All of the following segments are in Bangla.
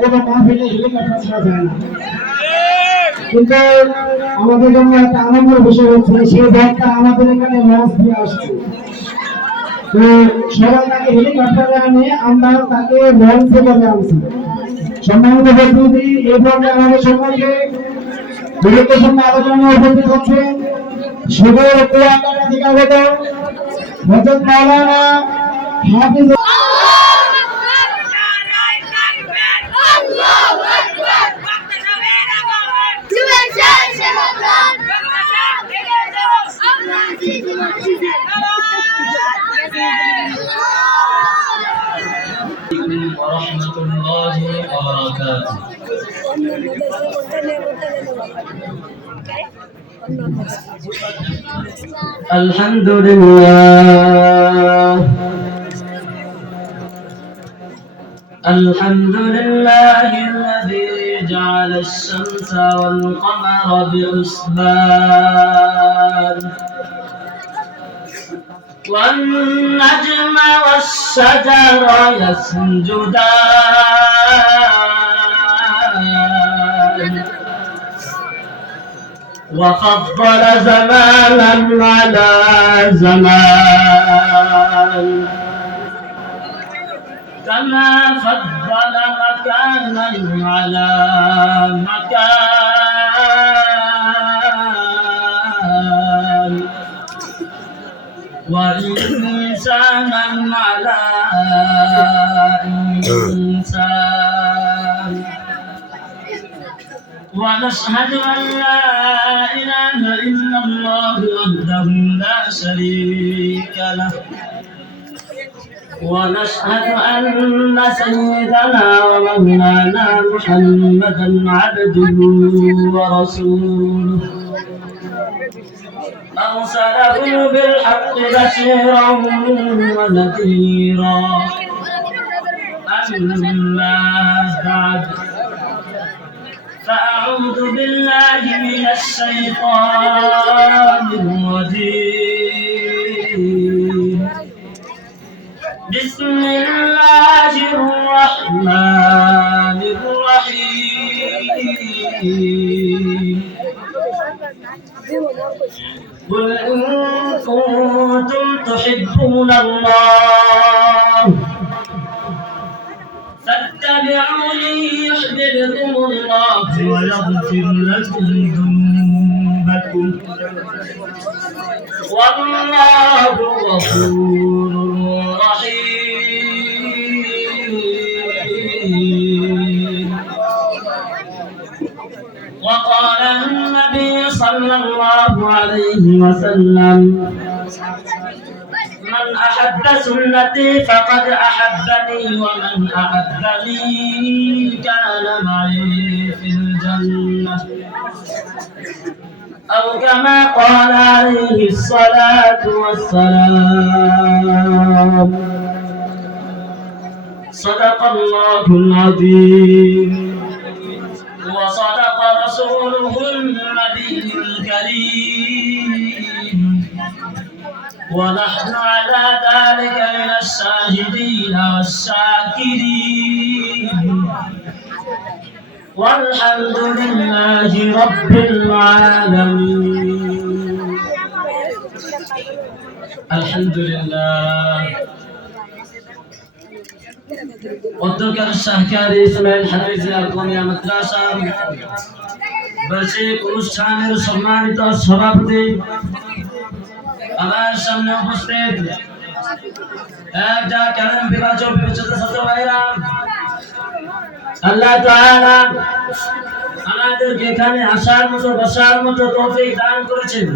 কোনো মাহফিলে হেলিকপ্টার ছাড়া যায় না। কিন্তু আমাদের জন্য একটা আনন্দের বিষয় হচ্ছে সেই ব্যাগটা আমাদের এখানে লঞ্চ দিয়ে আসছে। তো সবাই তাকে হেলিকপ্টারে আনে, আমরা তাকে লঞ্চে করে আনছি। সম্মানিত উপস্থিতি, এই পর্যায়ে আমাদের সম্পর্কে গুরুত্বপূর্ণ আলোচনা উপস্থিত হচ্ছেন সুদূর কুয়াকাটা থেকে আগত হযরত মাওলানা হাফিজ ورحمة الله وبركاته. الحمد لله الحمد لله الذي جعل الشمس والقمر بحسبان والنجم والشجر يسجدان وفضل زمانا على زمان كما فضل مكانا على مكان وإنسانا على إنسان ونشهد أن لا إله إلا الله وحده لا شريك له ونشهد أن سيدنا ومولانا محمدا عبده ورسوله أرسله بالحق بشيرا ونذيرا أما بعد فأعوذ بالله من الشيطان الرجيم بسم الله الرحمن الرحيم قل إن كنتم تحبون الله فاتبعوني يحببكم الله ويغفر لكم ذنوبكم والله غفور رحيم. وقال النبي صلى الله عليه وسلم من أحب سنتي فقد أحبني ومن أحبني كان معي في الجنة أو كما قال عليه الصلاة والسلام. صدق الله العظيم وصدق رسوله النبي الكريم ونحن على ذلك من الشاهدين والشاكرين والحمد لله رب العالمين. الحمد لله. অধ্যক্ষের শাহকারী ইসমাইল হাফিজিয়া কওমিয়া মাদ্রাসা বার্ষিক অনুষ্ঠানের সম্মানিত সভাপতি, আমার সামনে উপস্থিত একটা কালাম বিভাজক বিবেচিত ছাত্র ভাইরা, আল্লাহ তাআলা আমাদেরকে এখানে আসার মতো বসার মতো তৌফিক দান করেছেন।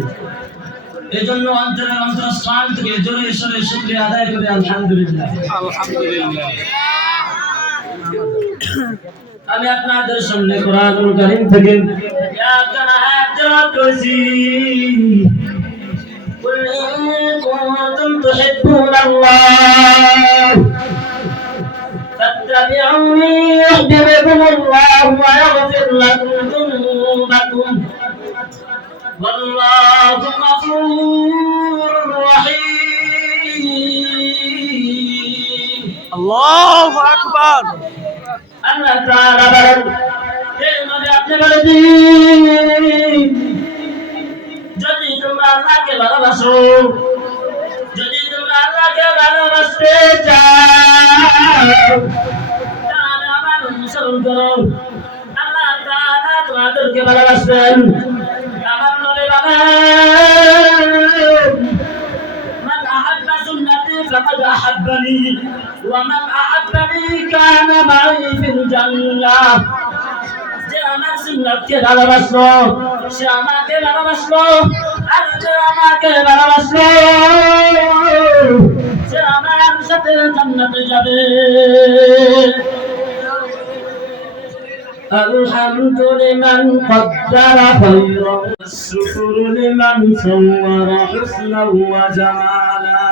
এজন্য অন্তরের অন্তরস্থান থেকে জোরে সোরে শুকরিয়া আদায় করে আলহামদুলিল্লাহ। আমি আপনাদের সামনে কোরআনুল কারীম থেকে একটা আয়াত তেলাওয়াত করেছি। قل إن كنتم تحبون الله فاتبعوني يحببكم الله ويغفر لكم ذنوبكم والله غفور رحيم. الله أكبر. আল্লাহ তাআলা বলেন, হে নবী আপনি বলে দিন, যদি তোমরা আল্লাহকে ভালোবাসো, যদি তোমরা আল্লাহকে ভালোবাসতে চাও, তাহলে আমার অনুসরণ করো। আল্লাহ তাআলা তোমাদেরকে ভালোবাসবেন। আমার নবী বলেন, মান আহাব্বা সুন্নতি ফাকাদ আহাব্বানি ওয়া মান আহাব্বানি কানা মাই ফিল জান্নাহ। যে আমার সুন্নতকে ভালোবাসলো সে আমাকে ভালোবাসলো, আর যে আমাকে ভালোবাসলো সে আমার সাথে জান্নাতে যাবে। الحمد لمن قدر خيرا والشكر لمن صور حسنا وجمالا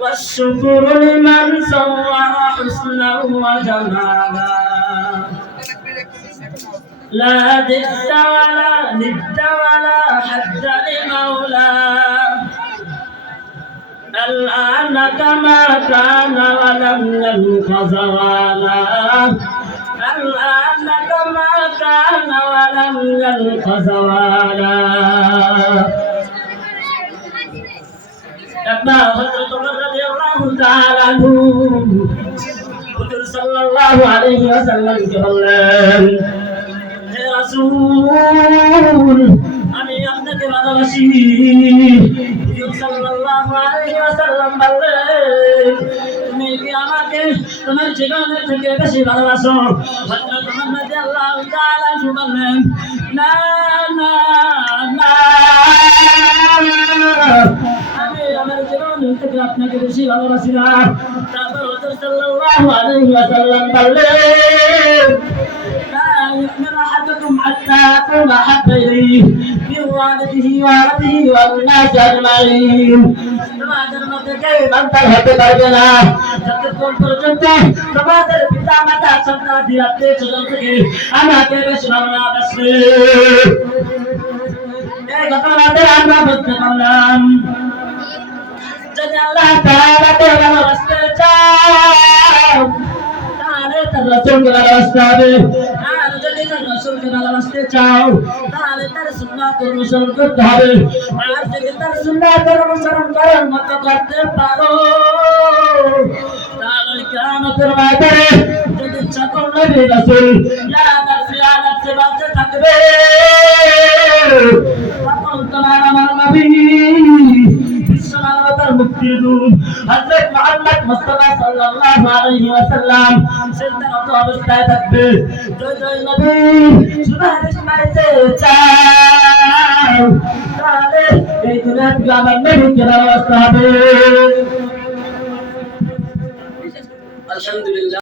والشكر لمن صور حسنا وجمالا لا ضد ولا ند ولا حد لمولاه الآن كما كان ولم يلق زوالا الآن كما كان ولم يلق زوالا كما حضرت عمر رضي الله تعالى عنه صلى الله عليه وسلم বললেন, হে রাসূল আমি আপনাকে ভালোবাসি। সাল্লাল্লাহু আলাইহি ওয়াসাল্লাম বললেন, তুমি কি আমাকে তোমার জীবনের থেকে বেশি ভালোবাসো? হযরত ওমর রাদিয়াল্লাহু তাআলা বললেন, না না না, আমি আমার জীবনের থেকে আপনাকে বেশি ভালোবাসি না। তারপর হযরত সাল্লাল্লাহু আলাইহি ওয়াসাল্লাম বললেন, يؤمن أحدكم حتى أكون أحب إليه من والده وولده والناس أجمعين। তোমাদের মধ্যে কেউ ইমানদার হতে পারবে না যতক্ষণ পর্যন্ত তোমাদের পিতা মাতা সন্তানাদি আত্মীয় স্বজন থেকে আমাকে বেশি ভালোবাসবে। এই ঘটনাতে আমরা বুঝতে পারলাম, যদি আল্লাহ তাআলাকে ভালোবাসতে চাও তাহলে তার রাসূলকে ভালোবাসতে হবে। আর যদি তার রাসূলকে ভালোবাসতে চাও তাহলে তার সুন্নাত অনুসরণ করতে হবে। আর যদি তার সুন্নাত অনুসরণ করার মতো করতে পারো তাহলে কিয়ামতের ময়দানে যদি সকল নবী রাসূল ইয়া নাফসি বলতে থাকবে, তখন তোমার আমার নবী মানবতার মুক্তির দূত হযরত মুহাম্মদ মুস্তাফা সাল্লাল্লাহু আলাইহি ওয়াসাল্লাম সিজদারত অবস্থায় থাকবে। জয় জয় নবী সুবহানাল্লাহ মাইতে চাও তাহলে এই দুনিয়াতে আমার নবীকে ভালোবাসতে হবে। আলহামদুলিল্লাহ।